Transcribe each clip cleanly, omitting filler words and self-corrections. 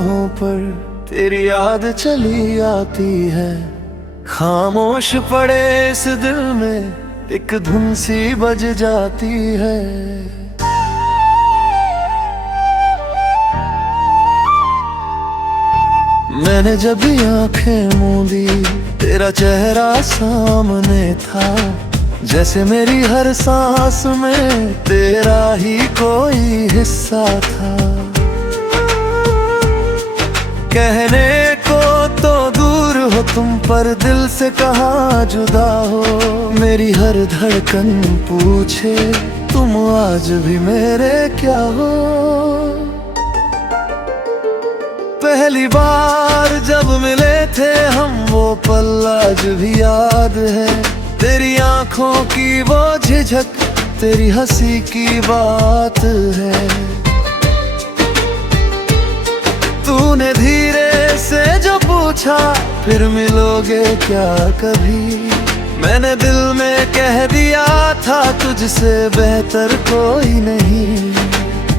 बाहों पर तेरी याद चली आती है। खामोश पड़े इस दिल में एक धुन सी बज जाती है। मैंने जब आंखें मूंदी तेरा चेहरा सामने था, जैसे मेरी हर सांस में तेरा ही कोई हिस्सा था। कहने को तो दूर हो तुम, पर दिल से कहाँ जुदा हो। मेरी हर धड़कन पूछे तुम आज भी मेरे क्या हो। पहली बार जब मिले थे हम वो पल आज भी याद है। तेरी आंखों की वो झिझक, तेरी हंसी की बात है। तूने धीरे से जो पूछा फिर मिलोगे क्या कभी, मैंने दिल में कह दिया था तुझसे बेहतर कोई नहीं।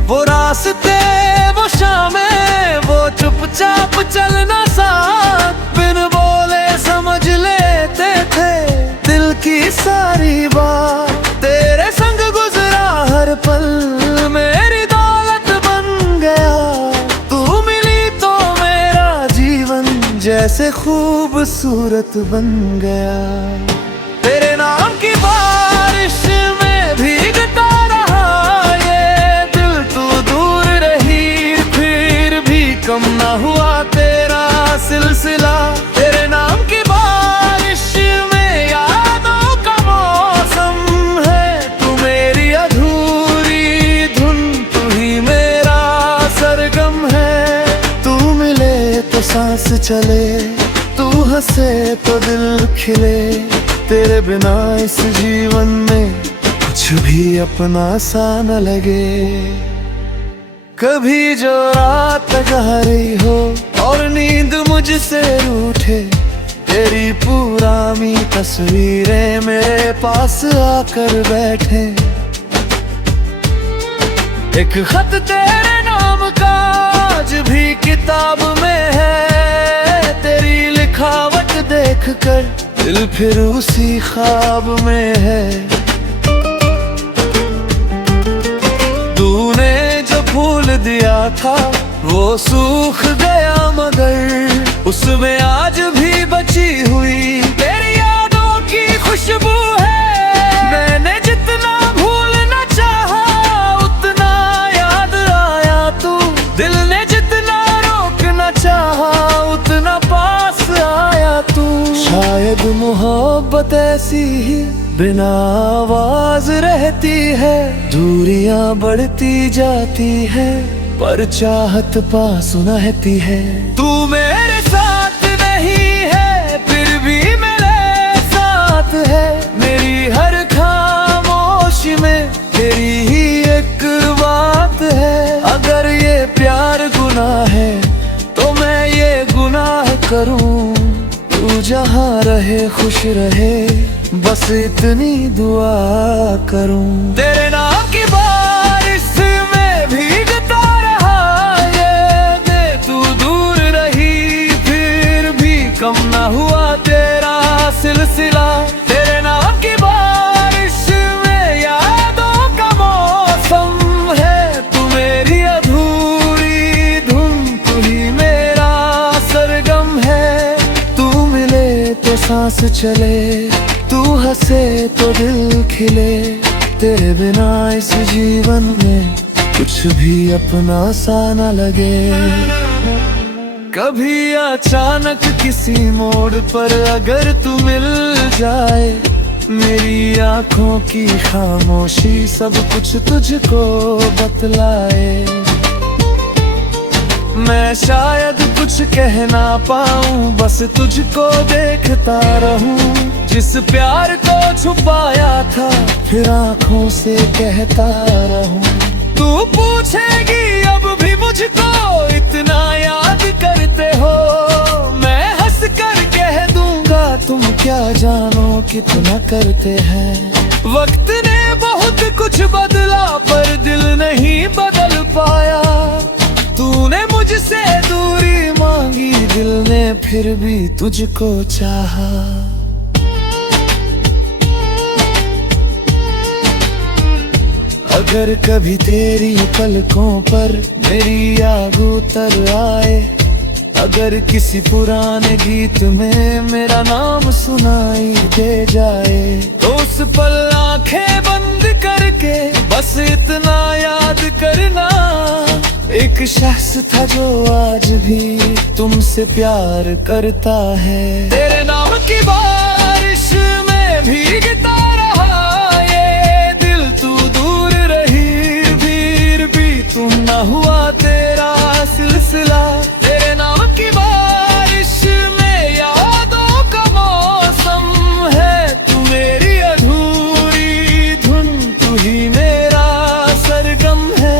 वो रास्ते वो शामें वो चुपचाप चलना साथ, बिन बोले समझ लेते थे दिल की सारी बात। तेरे संग गुजरा हर पल मेरी दौलत बन गया। तू मिली तो मेरा जीवन जैसे खूबसूरत बन गया। तेरे नाम की बारिश में भीगता रहा ये दिल, तू दूर रही फिर भी कम ना हुआ तेरा सिलसिला। तेरे नाम की बारिश में यादों का मौसम है, तू मेरी अधूरी धुन, तू ही मेरा सरगम है। तू मिले तो सांस चले, तू हंसे तो दिल खिले। तेरे बिना इस जीवन में कुछ भी अपना सा न लगे। कभी जो रात गहरी हो और नींद मुझसे रूठे, तेरी पुरानी तस्वीरें मेरे पास आकर बैठे। एक खत तेरे नाम का आज भी किताब में है। तेरी लिखावट देखकर दिल फिर उसी ख्वाब में है। तूने जो फूल दिया था वो सूख गया, मगर उसमें आज भी बची हुई तेरी यादों की खुशबू है। मैंने जितना भूलना चाहा उतना याद आया तू, दिल ने जितना रोकना चाहा उतना पास आया तू। शायद मोहब्बत ऐसी ही बिना आवाज रहती है, दूरियां बढ़ती जाती है पर चाहत पास रहती है। तू मेरे साथ नहीं है फिर भी मेरे साथ है, मेरी हर खामोशी में तेरी ही एक बात है। अगर ये प्यार गुनाह है तो मैं ये गुनाह करूं, तू जहाँ रहे खुश रहे बस इतनी दुआ करूं। तेरे नाम की बारिश में भीगता रहा ये दे, तू दूर रही फिर भी कम ना हुआ तेरा सिलसिला। तेरे नाम की बारिश में यादों का मौसम है, तू मेरी अधूरी धुन, तू ही मेरा सरगम है। तू मिले तो सांस चले, तू हंसे तो दिल खिले। तेरे बिना इस जीवन में कुछ भी अपना सा न लगे। कभी अचानक किसी मोड़ पर अगर तू मिल जाए, मेरी आंखों की खामोशी सब कुछ तुझको बतलाए। मैं शायद कुछ कह ना पाऊं, बस तुझको देखता रहूं। जिस प्यार को छुपाया था फिर आंखों से कहता रहूं। तू पूछेगी अब भी मुझको इतना याद करते हो, मैं हंस कर कह दूंगा तुम क्या जानो कितना करते हैं। वक्त ने बहुत कुछ बदला पर दिल नहीं बदल पाया, तूने मुझसे दूरी मांगी, दिल ने फिर भी तुझको चाहा। अगर कभी तेरी पलकों पर मेरी आग उतर आए, अगर किसी पुराने गीत में मेरा नाम सुनाई दे जाए, तो उस पल आंखें बंद करके बस इतना याद करना, एक शख्स था जो आज भी तुमसे प्यार करता है। तेरे नाम की बारिश में भीगता रहा ये दिल, तू दूर रही फिर भी तुम ना हुआ तेरा सिलसिला। तेरे नाम की बारिश में यादों का मौसम है, तू मेरी अधूरी धुन, तू ही मेरा सरगम है।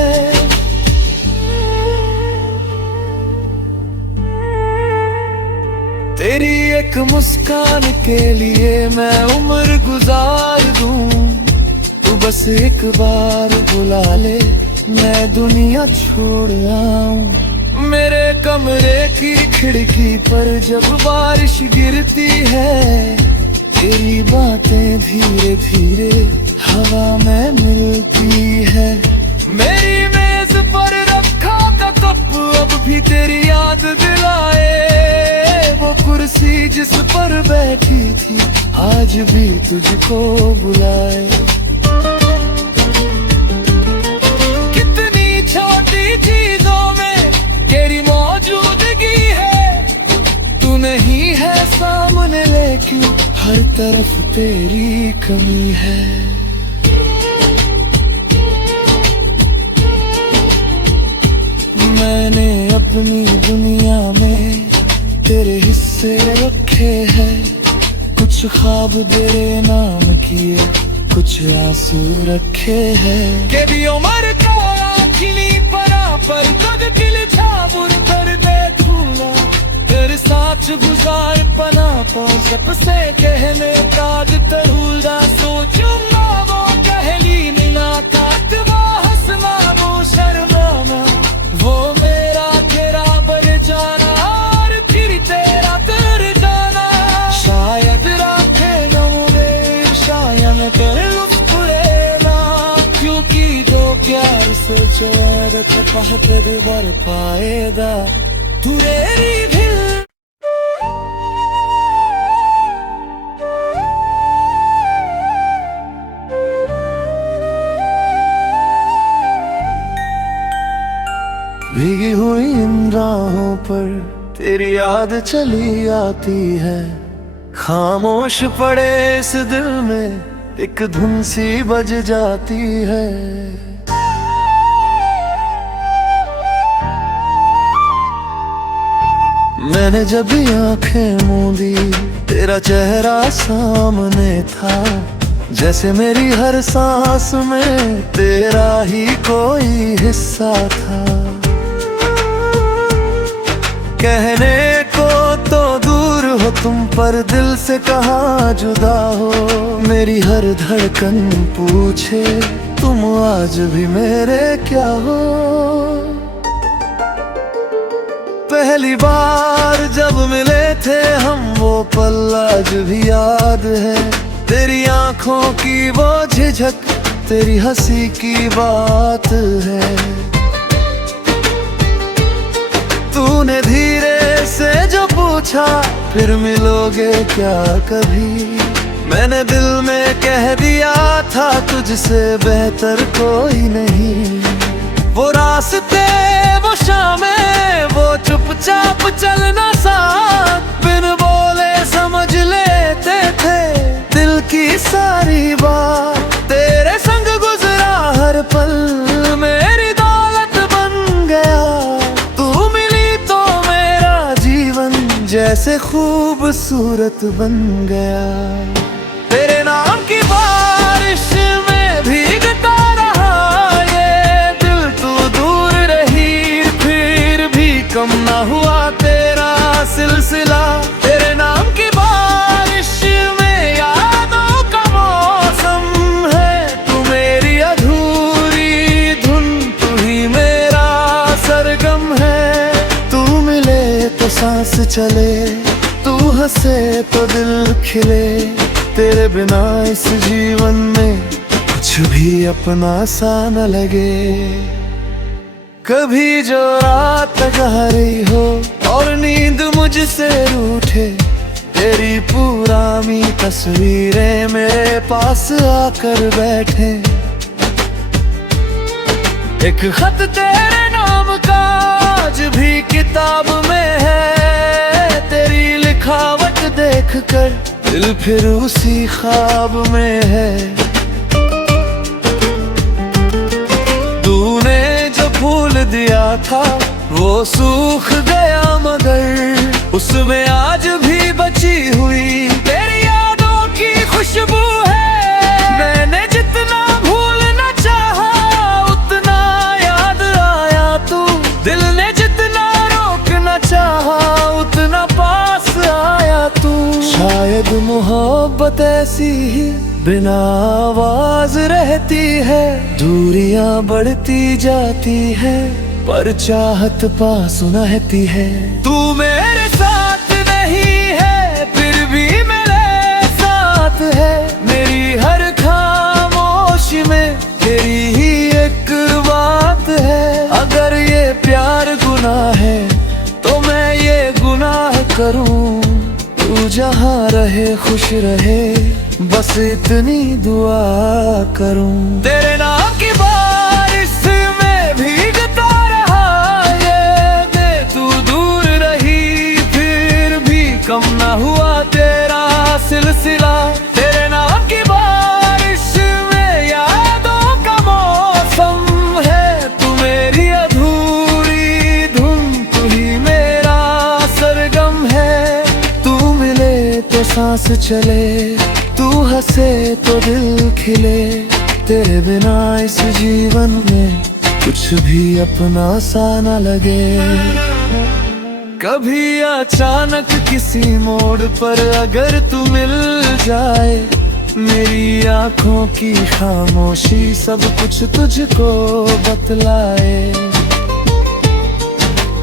तेरी एक मुस्कान के लिए मैं उम्र गुजार दूं, तू बस एक बार बुला ले मैं दुनिया छोड़ आऊं। मेरे कमरे की खिड़की पर जब बारिश गिरती है, तेरी बातें धीरे धीरे हवा में मिलती है। मेरी मेज पर रखा था कप अब भी तेरी याद दिलाए, वो कुर्सी जिस पर बैठी थी आज भी तुझको बुलाए। कितनी छोटी चीजों में तेरी मौजूदगी है, तू नहीं है सामने लेकिन हर तरफ तेरी कमी है। मैंने अपनी दुनिया में तेरे हिस्से रखे हैं, कुछ ख्वाब तेरे नाम किए, कुछ आंसू रखे हैं। के भी उम्र का खिली परा पर तग दिल छाबुर कर दे झूला, तेरे साथ गुजार पना तो सबसे कहने काद तरूला। सोचूं ना वो कहली नीना काटवा हंसना वो शर्माना, वो मेरा तेरा बर जाना और फिर तेरा तर जाना। शायद राखे न मुझे शायद कर लुस्कुरेना, क्योंकि जो प्यार सोचो आदत पहते बर पाएगा तू रेरी भी। भीगी हुई इन राहों पर तेरी याद चली आती है, खामोश पड़े इस दिल में एक धुन सी बज जाती है। मैंने जब भी आंखें मूंदी तेरा चेहरा सामने था, जैसे मेरी हर सांस में तेरा ही कोई हिस्सा था। कहने को तो दूर हो तुम पर दिल से कहाँ जुदा हो, मेरी हर धड़कन पूछे तुम आज भी मेरे क्या हो। पहली बार जब मिले थे हम वो पल आज भी याद है, तेरी आंखों की वो झिझक तेरी हंसी की बात है। तूने धीरे से जो पूछा फिर मिलोगे क्या कभी, मैंने दिल में कह दिया था तुझसे बेहतर कोई नहीं। वो रास्ते वो शामें वो चुपचाप चलना साथ, बिन बोले समझ लेते थे दिल की सारी बात। तेरे संग गुजरा हर पल मेरी दौलत बन गया, तू मिली तो मेरा जीवन जैसे खूबसूरत बन गया। तेरे नाम की बारिश में भीगता रहा ये दिल, तू दूर रही फिर भी कम ना हुआ तेरा सिलसिला। तेरे नाम की बारिश में यादों का मौसम है, तू मेरी अधूरी धुन, तू ही मेरा सरगम है। चले, तू हंसे तो दिल खिले। तेरे बिना इस जीवन में कुछ भी अपना सा न लगे। कभी जो रात गहरी हो और नींद मुझसे रूठे, तेरी पुरानी तस्वीरें मेरे पास आकर बैठे। एक खत तेरे नाम का आज भी किताब में है, तेरी लिखावट देखकर दिल फिर उसी ख्वाब में है। तूने जो फूल दिया था वो सूख गया, मगर उसमें आज भी बची हुई तेरी यादों की खुशबू है। मैंने जितना भूलना चाहा उतना याद आया तू, दिल ने जितना रोकना चाहा उतना पास आया तू। शायद मोहब्बत ऐसी ही बिना आवाज रहती है, दूरियां बढ़ती जाती है पर चाहत पास रहती है। तू मेरे साथ नहीं है फिर भी मेरे साथ है, मेरी हर खामोशी में तेरी ही एक बात है। अगर ये प्यार गुनाह है तो मैं ये गुनाह करूं, तू जहां रहे खुश रहे बस इतनी दुआ करूं। तेरे नाम की बारिश में भीगता रहा ये दे, तू दूर रही फिर भी कम ना हुआ तेरा सिलसिला। तेरे नाम की बारिश में यादों का मौसम है, तू मेरी अधूरी धुन, तू ही मेरा सरगम है। तू मिले तो सांस चले, तू हंसे तो दिल खिले। तेरे बिना इस जीवन में कुछ भी अपना सा न लगे। कभी अचानक किसी मोड़ पर अगर तू मिल जाए, मेरी आंखों की खामोशी सब कुछ तुझको बतलाए।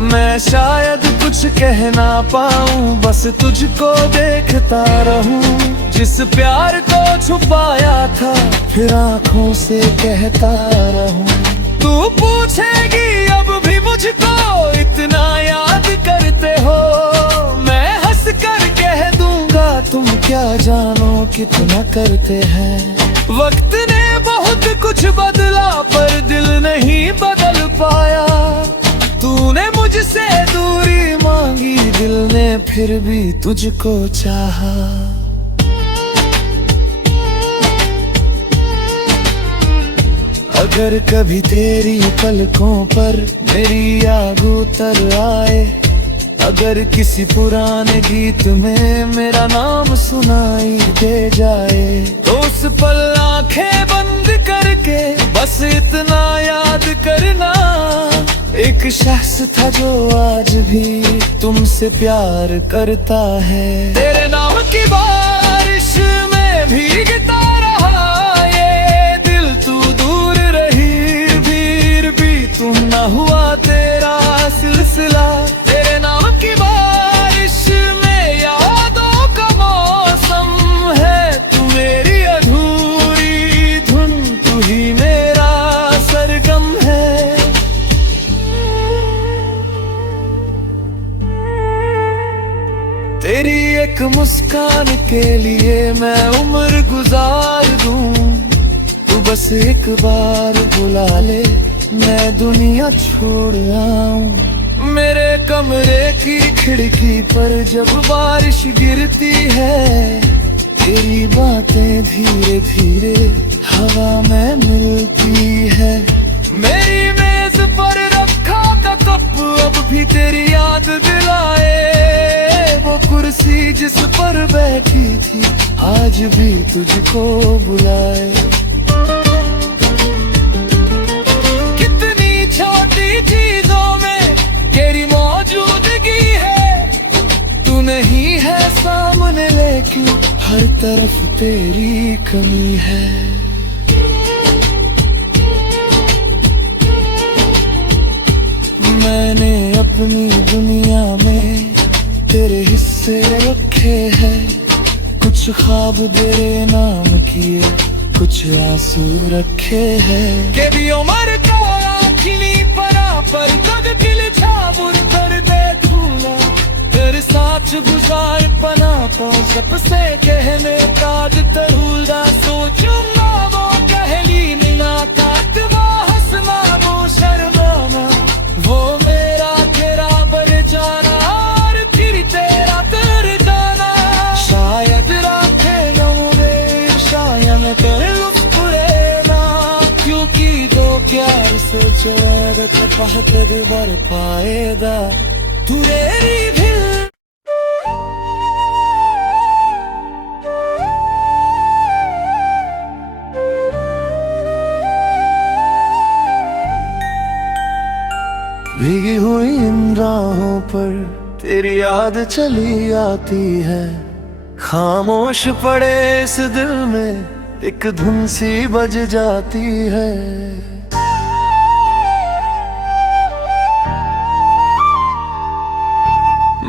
मैं शायद कुछ कह ना पाऊं, बस तुझको देखता रहूं। जिस प्यार को छुपाया था फिर आंखों से कहता रहूं। तू पूछेगी अब भी मुझको इतना याद करते हो, मैं हंस कर कह दूंगा तुम क्या जानो कितना करते हैं। वक्त ने बहुत कुछ बदला पर दिल नहीं बदल पाया। तूने मुझसे दूरी मांगी, दिल ने फिर भी तुझको चाहा। अगर कभी तेरी पलकों पर मेरी याद उतर आए, अगर किसी पुराने गीत में मेरा नाम सुनाई दे जाए, तो उस पल आंखें बंद करके बस इतना याद करना, एक शख्स था जो आज भी तुमसे प्यार करता है। तेरे नाम की बारिश में भीगता रहा ये दिल, तू दूर रही फिर भी तुम ना हुआ तेरा सिलसिला। तेरे नाम की बारिश में यादों का मौसम है, तू मेरी अधूरी धुन, तू ही मेरा सरगम है। तेरी एक मुस्कान के लिए मैं उम्र गुजार दूं, तू बस एक बार बुला ले मैं दुनिया छोड़ आऊं। मेरे कमरे की खिड़की पर जब बारिश गिरती है, तेरी बातें धीरे धीरे हवा में मिलती है। मेरी मेज पर रखा था कप अब भी तेरी याद दिलाए, वो कुर्सी जिस पर बैठी थी आज भी तुझको बुलाए। कितनी छोटी चीजों में तेरी मौजूदगी है, तू नहीं है सामने लेकिन हर तरफ तेरी कमी है। मैंने अपनी दुनिया में किस्से रखे हैं, कुछ ख्वाब तेरे नाम किए, कुछ आंसू रखे हैं। के भी उमर का खिली परा पर तक दिल छाबुर कर दे धूला, तेरे साथ गुजार पना पा सबसे कहने ताज तरूला। सोचूं ना वो कहली नीना काटवा हंसना वो शर्माना, वो मेरा तेरा बर जाना और फिर तेरा तर जाना। शायद राखे न मेरे शायद कर लुस्कुरेना, क्योंकि दो प्यार सोचो अगर पाहत बर पाएगा तू रेरी भी। भीगी हुई इन राहों पर तेरी याद चली आती है, खामोश पड़े इस दिल में एक धुन सी बज जाती है।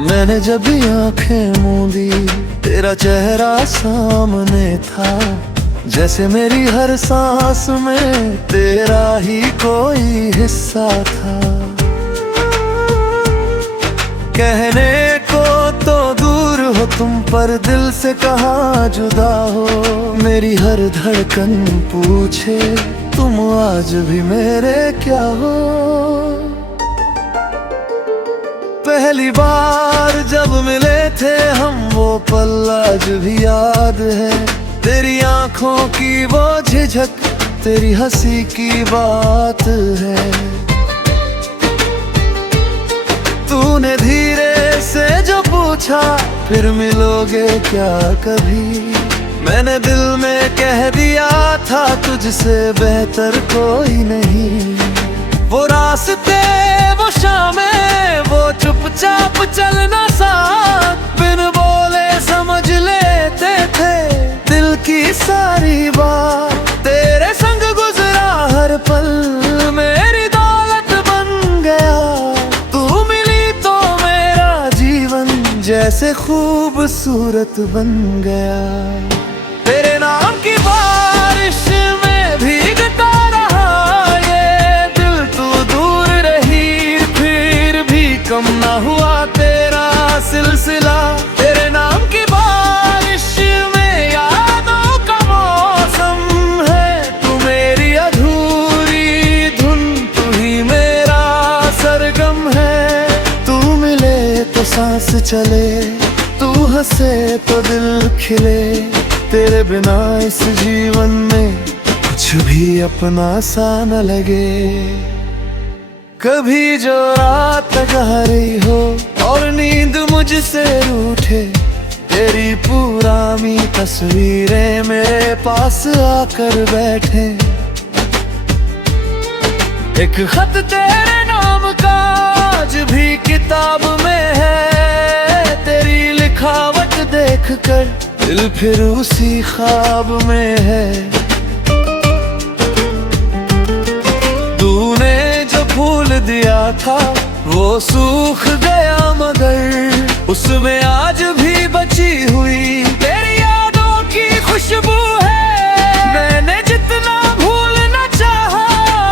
मैंने जब भी आंखें मूंदी तेरा चेहरा सामने था, जैसे मेरी हर सांस में तेरा ही कोई हिस्सा था। कहने को तो दूर हो तुम पर दिल से कहाँ जुदा हो, मेरी हर धड़कन पूछे तुम आज भी मेरे क्या हो। पहली बार जब मिले थे हम वो पल आज भी याद है, तेरी आंखों की वो झिझक तेरी हंसी की बात है। तूने धीरे से जो पूछा फिर मिलोगे क्या कभी, मैंने दिल में कह दिया था तुझसे बेहतर कोई नहीं। वो रास्ते वो शामें वो चुपचाप चलना साथ, बिन बोले समझ लेते थे दिल की सारी बात। तेरे संग गुजरा हर पल मेरी दौलत बन गया, तू मिली तो मेरा जीवन जैसे खूबसूरत बन गया। तेरे नाम की बारिश में भीगता रहा ये दिल, तू दूर रही फिर भी कम ना हुआ तेरा सिलसिला। तेरे नाम की बारिश में यादों का मौसम है, तू मेरी अधूरी धुन तू ही मेरा सरगम है। तू मिले तो सांस चले, तू हंसे तो दिल खिले, तेरे बिना इस जीवन में कुछ भी अपना सा न लगे। कभी जो रात गहरी हो और नींद मुझसे रूठे, तेरी पुरानी तस्वीरें मेरे पास आकर बैठे। एक खत तेरे नाम का आज भी किताब में है, तेरी लिखावट देखकर दिल फिर उसी ख्वाब में है। तूने जो फूल दिया था वो सूख गया, मगर उसमें आज भी बची हुई तेरी यादों की खुशबू है। मैंने जितना भूलना चाहा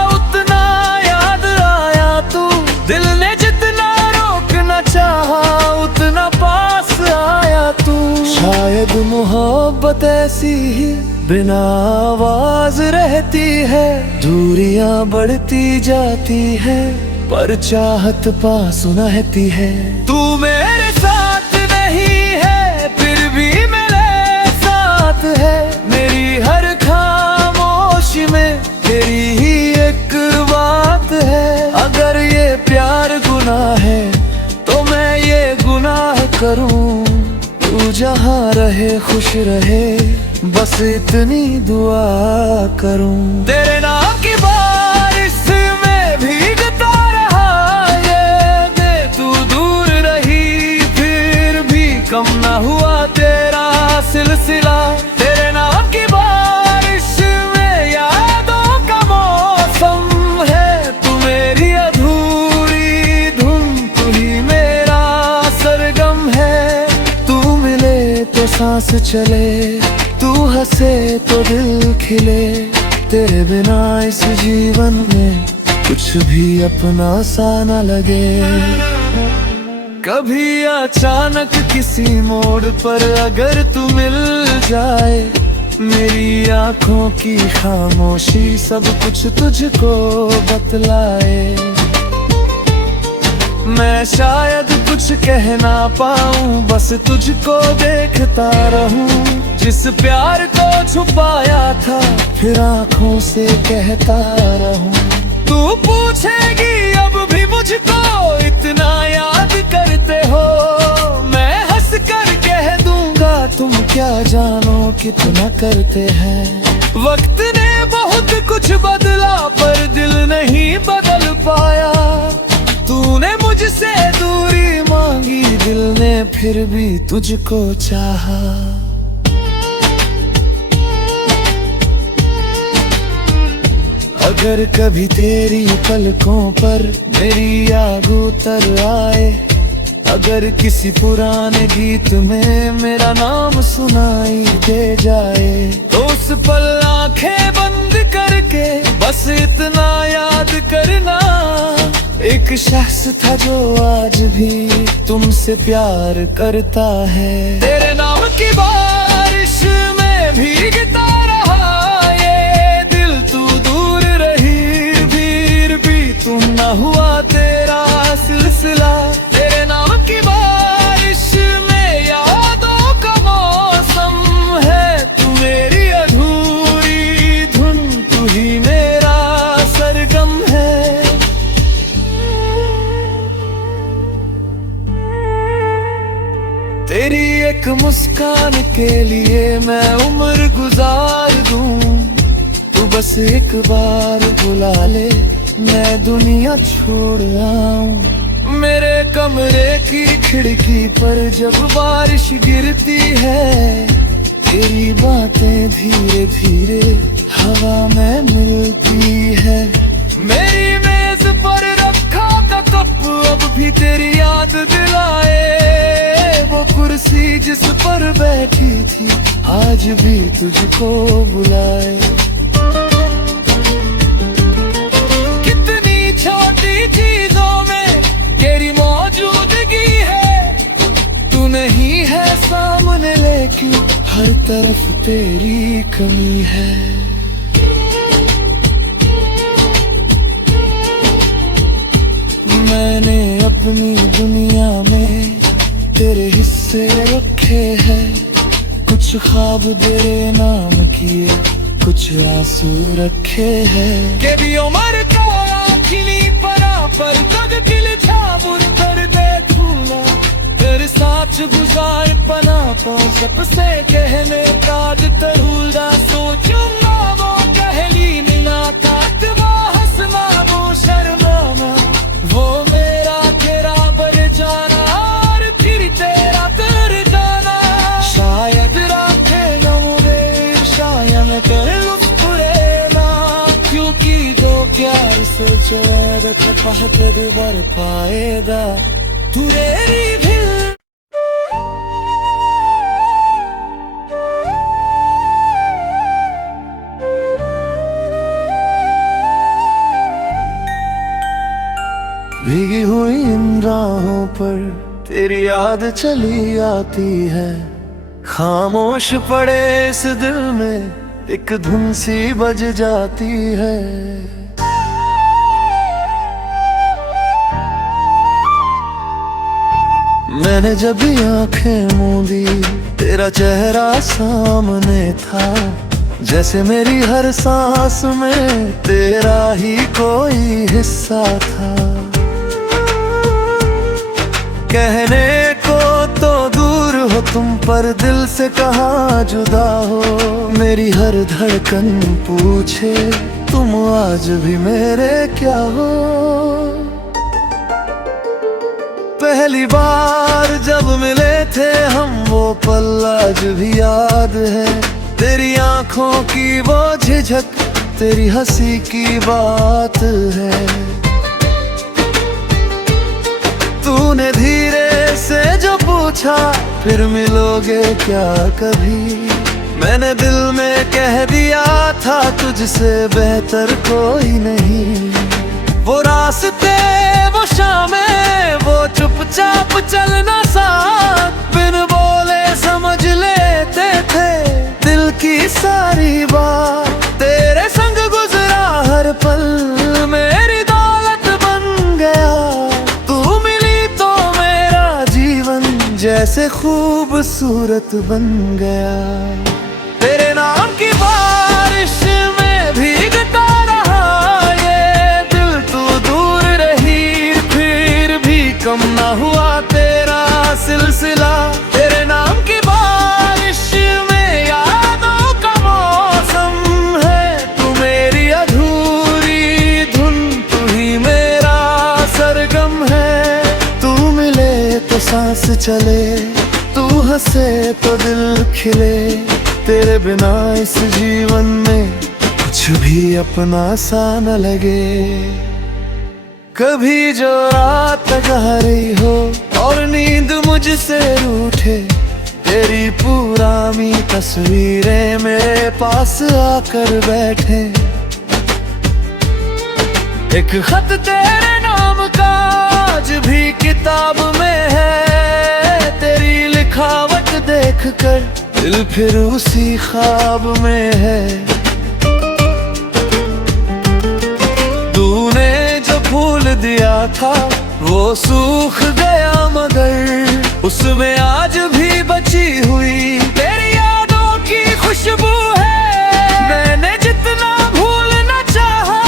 उतना याद आया तू, दिल ने जितना रोकना चाहा उतना पास आया तू। शायद मोहब्बत ऐसी ही बिना आवाज रहती है, दूरियां बढ़ती जाती है पर चाहत पास रहती है। तू मेरे साथ नहीं है फिर भी मेरे साथ है, मेरी हर खामोशी में तेरी ही एक बात है। अगर ये प्यार गुनाह है तो मैं ये गुनाह करूं, तू जहाँ रहे खुश रहे बस इतनी दुआ करूं। तेरे नाम की बारिश में भीगता रहा ये दे, तू दूर रही फिर भी कम ना हुआ तेरा सिलसिला। तेरे नाम की बारिश में यादों का मौसम है, तू मेरी अधूरी धुन तू ही मेरा सरगम है। सांस चले, तू हंसे तो दिल खिले। तेरे बिना इस जीवन में कुछ भी अपना सा न लगे। कभी अचानक किसी मोड़ पर अगर तू मिल जाए, मेरी आंखों की खामोशी सब कुछ तुझको बतलाए। मैं शायद कुछ कह ना पाऊं, बस तुझको देखता रहूं। जिस प्यार को छुपाया था फिर आंखों से कहता रहूं। तू पूछेगी अब भी मुझको इतना याद करते हो, मैं हंस कर कह दूंगा तुम क्या जानो कितना करते हैं। वक्त ने बहुत कुछ बदला पर दिल नहीं बदल पाया। तूने मुझसे दूरी मांगी, दिल ने फिर भी तुझको चाहा। अगर कभी तेरी पलकों पर मेरी याद उतर आए, अगर किसी पुराने गीत में मेरा नाम सुनाई दे जाए, तो उस पल आंखें बंद करके बस इतना याद करना। एक शख्स था जो आज भी तुमसे प्यार करता है। तेरे नाम की बारिश में भीगता रहा ये दिल, तू दूर रही फिर भी तुम न हुआ तेरा सिलसिला। तेरे नाम की बारिश में यादों का मौसम है, तू मेरी अधूरी धुन, तू ही मेरा सरगम है। तेरी एक मुस्कान के लिए मैं उम्र गुजार दूं। तू बस एक बार बुला ले, मैं दुनिया छोड़ आऊं। मेरे कमरे की खिड़की पर जब बारिश गिरती है, तेरी बातें धीरे धीरे हवा में मिलती है। मेरी मेज पर रखा था कप अब भी तेरी याद दिलाए। वो कुर्सी जिस पर बैठी थी आज भी तुझको बुलाए। कितनी छोटी चीजों में तेरी मौजूदगी है, तू नहीं है सामने लेकिन हर तरफ तेरी कमी है। मैंने अपनी दुनिया में तेरे हिस्से रखे हैं, कुछ ख्वाब तेरे नाम किए, कुछ आंसू रखे हैं। के भी उम्र का आखिरी परा पर तक दिल झामुर कर दे झूला। तेरे साथ गुजार पना तो सबसे कहने काज तरूला। सोचो ना वो कहली मिला तातवा हंसना वो शर्माना, वो मेरा तेरा बर जाना और फिर तेरा कर जाना। शायद रातें नमुने शायद कर मुस्कुराना, क्योंकि दो प्यार सोचो पहत बर पाएगा तू तेरी भी। भीगी हुई इन राहों पर तेरी याद चली आती है। खामोश पड़े इस दिल में एक धुन सी बज जाती है। मैंने जब भी आंखें मूंदी तेरा चेहरा सामने था, जैसे मेरी हर सांस में तेरा ही कोई हिस्सा था। कहने को तो दूर हो तुम पर दिल से कहाँ जुदा हो। मेरी हर धड़कन पूछे तुम आज भी मेरे क्या हो। पहली बार जब मिले थे हम वो पल आज भी याद है। तेरी आंखों की वो झिझक तेरी हंसी की बात है। तूने धीरे से जो पूछा फिर मिलोगे क्या कभी, मैंने दिल में कह दिया था तुझसे बेहतर कोई नहीं। वो रास्ते वो शामें वो चुपचाप चलना साथ, बिन बोले समझ लेते थे दिल की सारी बात। तेरे संग गुजरा हर पल मेरी दौलत बन गया, तू मिली तो मेरा जीवन जैसे खूबसूरत बन गया। तेरे नाम की बारिश में भीगता रहा ये दिल, तू दूर रही फिर भी कम ना हुआ तेरा सिलसिला। तेरे नाम की बारिश में यादों का मौसम है, तू मेरी अधूरी धुन, तू ही मेरा सरगम है। तू मिले तो सांस चले, तू हंसे तो दिल खिले, तेरे बिना इस जीवन में कुछ भी अपना सा न लगे। कभी जो रात गहरी हो और नींद मुझसे रूठे, तेरी पुरानी तस्वीरें मेरे पास आकर बैठे। एक खत तेरे नाम का आज भी किताब में है, तेरी लिखावट देखकर दिल फिर उसी ख्वाब में है। तूने जो फूल दिया था वो सूख गया, मगर उसमें आज भी बची हुई तेरी यादों की खुशबू है। मैंने जितना भूलना चाहा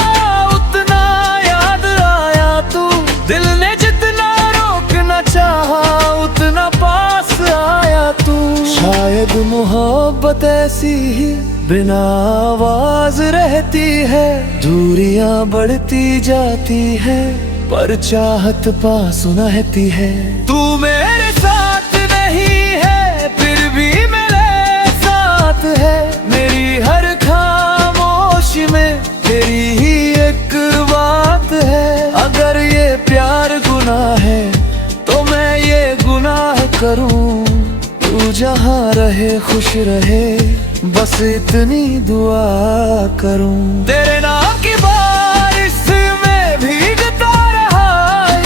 उतना याद आया तू, दिल ने जितना रोकना चाहा उतना पास आया तू। शायद मोहब्बत ऐसी ही बिना आवाज रहती है, दूरियां बढ़ती जाती है पर चाहत पास रहती है। तू मेरे साथ नहीं है फिर भी मेरे साथ है, मेरी हर खामोशी में तेरी ही एक बात है। अगर ये प्यार गुनाह है तो मैं ये गुनाह करूं, तू जहाँ रहे खुश रहे बस इतनी दुआ करूं। तेरे नाम की बारिश में भीगता रहा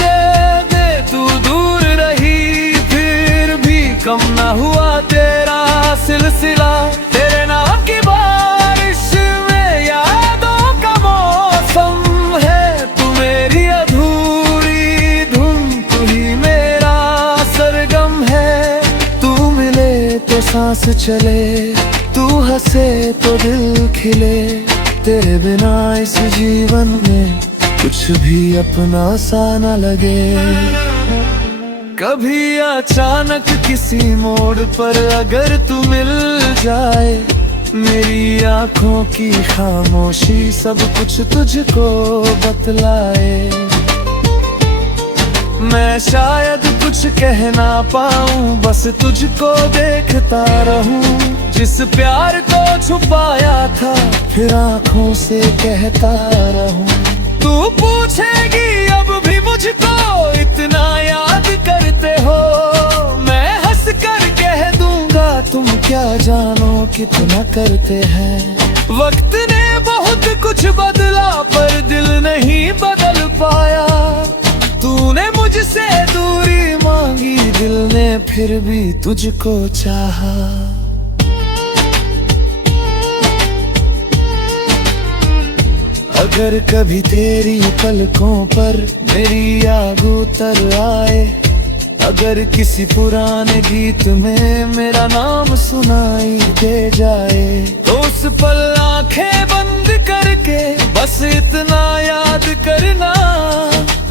ये दे, तू दूर रही फिर भी कम ना हुआ तेरा सिलसिला। तेरे नाम की बारिश में यादों का मौसम है, तू मेरी अधूरी धुन, तू ही मेरा सरगम है। तू मिले तो सांस चले, तू हंसे तो दिल खिले, तेरे बिना इस जीवन में कुछ भी अपना सा न लगे। कभी अचानक किसी मोड़ पर अगर तू मिल जाए, मेरी आंखों की खामोशी सब कुछ तुझको बतलाए। मैं शायद कुछ कह ना पाऊं, बस तुझको देखता रहूं, जिस प्यार को छुपाया था फिर आंखों से कहता रहूं। तू पूछेगी अब भी मुझको इतना याद करते हो, मैं हंस कर कह दूंगा तुम क्या जानो कितना करते हैं। वक्त ने बहुत कुछ बदला पर दिल नहीं बदल पाया, तूने मुझसे दूरी मांगी दिल ने फिर भी तुझको चाहा। अगर कभी तेरी पलकों पर मेरी आग उतर आए, अगर किसी पुराने गीत में मेरा नाम सुनाई दे जाए, तो उस पल आंखें बंद करके बस इतना याद करना,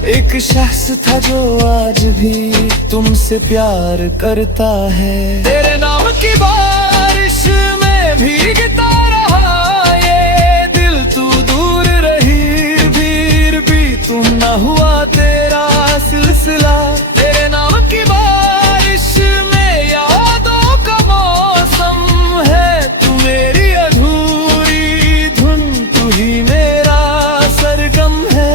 एक शख्स था जो आज भी तुमसे प्यार करता है। तेरे नाम की बारिश में भीगता रहा ये दिल, तू दूर रही फिर भी तुम ना हुआ तेरा सिलसिला। तेरे नाम की बारिश में यादों का मौसम है, तू मेरी अधूरी धुन, तू ही मेरा सरगम है।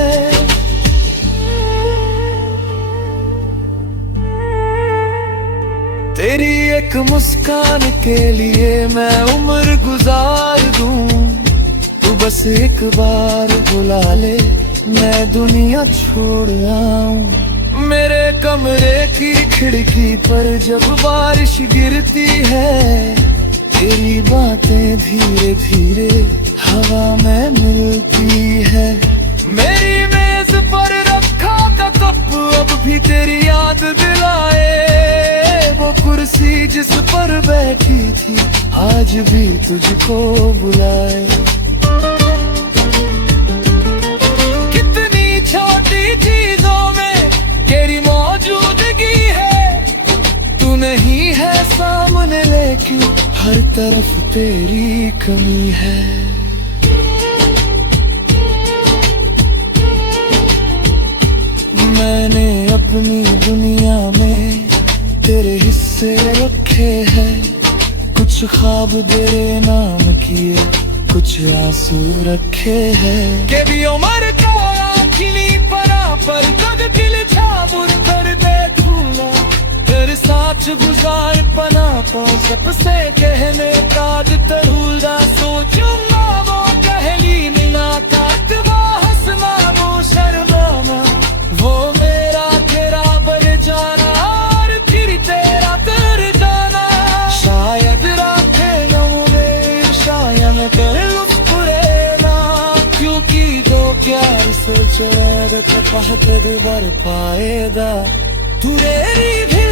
तेरी एक मुस्कान के लिए मैं उम्र गुजार दूं। तू बस एक बार बुला ले, मैं दुनिया छोड़ आऊं। मेरे कमरे की खिड़की पर जब बारिश गिरती है, तेरी बातें धीरे धीरे हवा में मिलती है। मेरी मेज पर रखा था कप अब भी तेरी याद दिलाए। वो कुर्सी जिस पर बैठी थी आज भी तुझको बुलाए। कितनी छोटी चीजों में तेरी मौजूदगी है। तू नहीं है सामने लेकिन हर तरफ तेरी कमी है। मैंने अपनी दुनिया में तेरे हिस्से रखे हैं। कुछ ख्वाब तेरे नाम किए, कुछ आंसू रखे हैं। के भी उम्र का खिली परा पर कद दिल छामुर कर दे धूला। तेरे साथ गुजार पना पा सबसे कहने काज तरूला। सोचूंगा वो कहली मुलाकात, वो हंसना वो शर्माना, वो मेरा तेरा बर जाना और फिर तेरा तर जाना। शायद रातें नौमे शायद कर मुस्कुराना, क्योंकि दो प्यार सोचो आदत पहत बर पाएगा तू रेरी भी।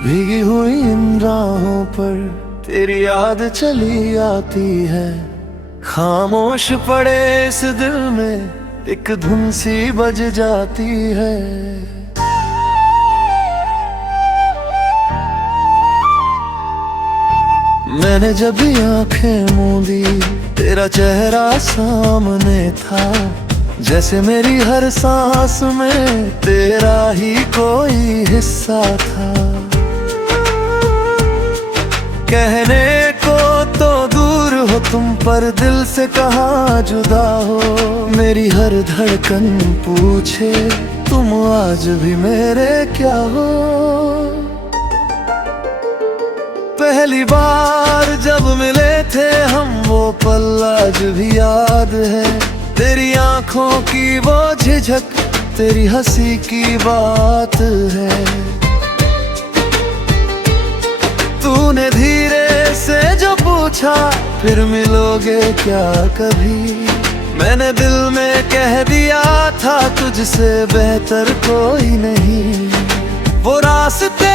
भीगी हुई इन राहों पर तेरी याद चली आती है। खामोश पड़े इस दिल में एक धुन सी बज जाती है। मैंने जब भी आंखें मूंदी तेरा चेहरा सामने था। जैसे मेरी हर सांस में तेरा ही कोई हिस्सा था। कहने को तो दूर हो तुम पर दिल से कहाँ जुदा हो। मेरी हर धड़कन पूछे तुम आज भी मेरे क्या हो। पहली बार जब मिले थे हम वो पल आज भी याद है। तेरी आंखों की वो झिझक तेरी हंसी की बात है। तूने धीरे से जो पूछा फिर मिलोगे क्या कभी। मैंने दिल में कह दिया था तुझसे बेहतर कोई नहीं। वो रास्ते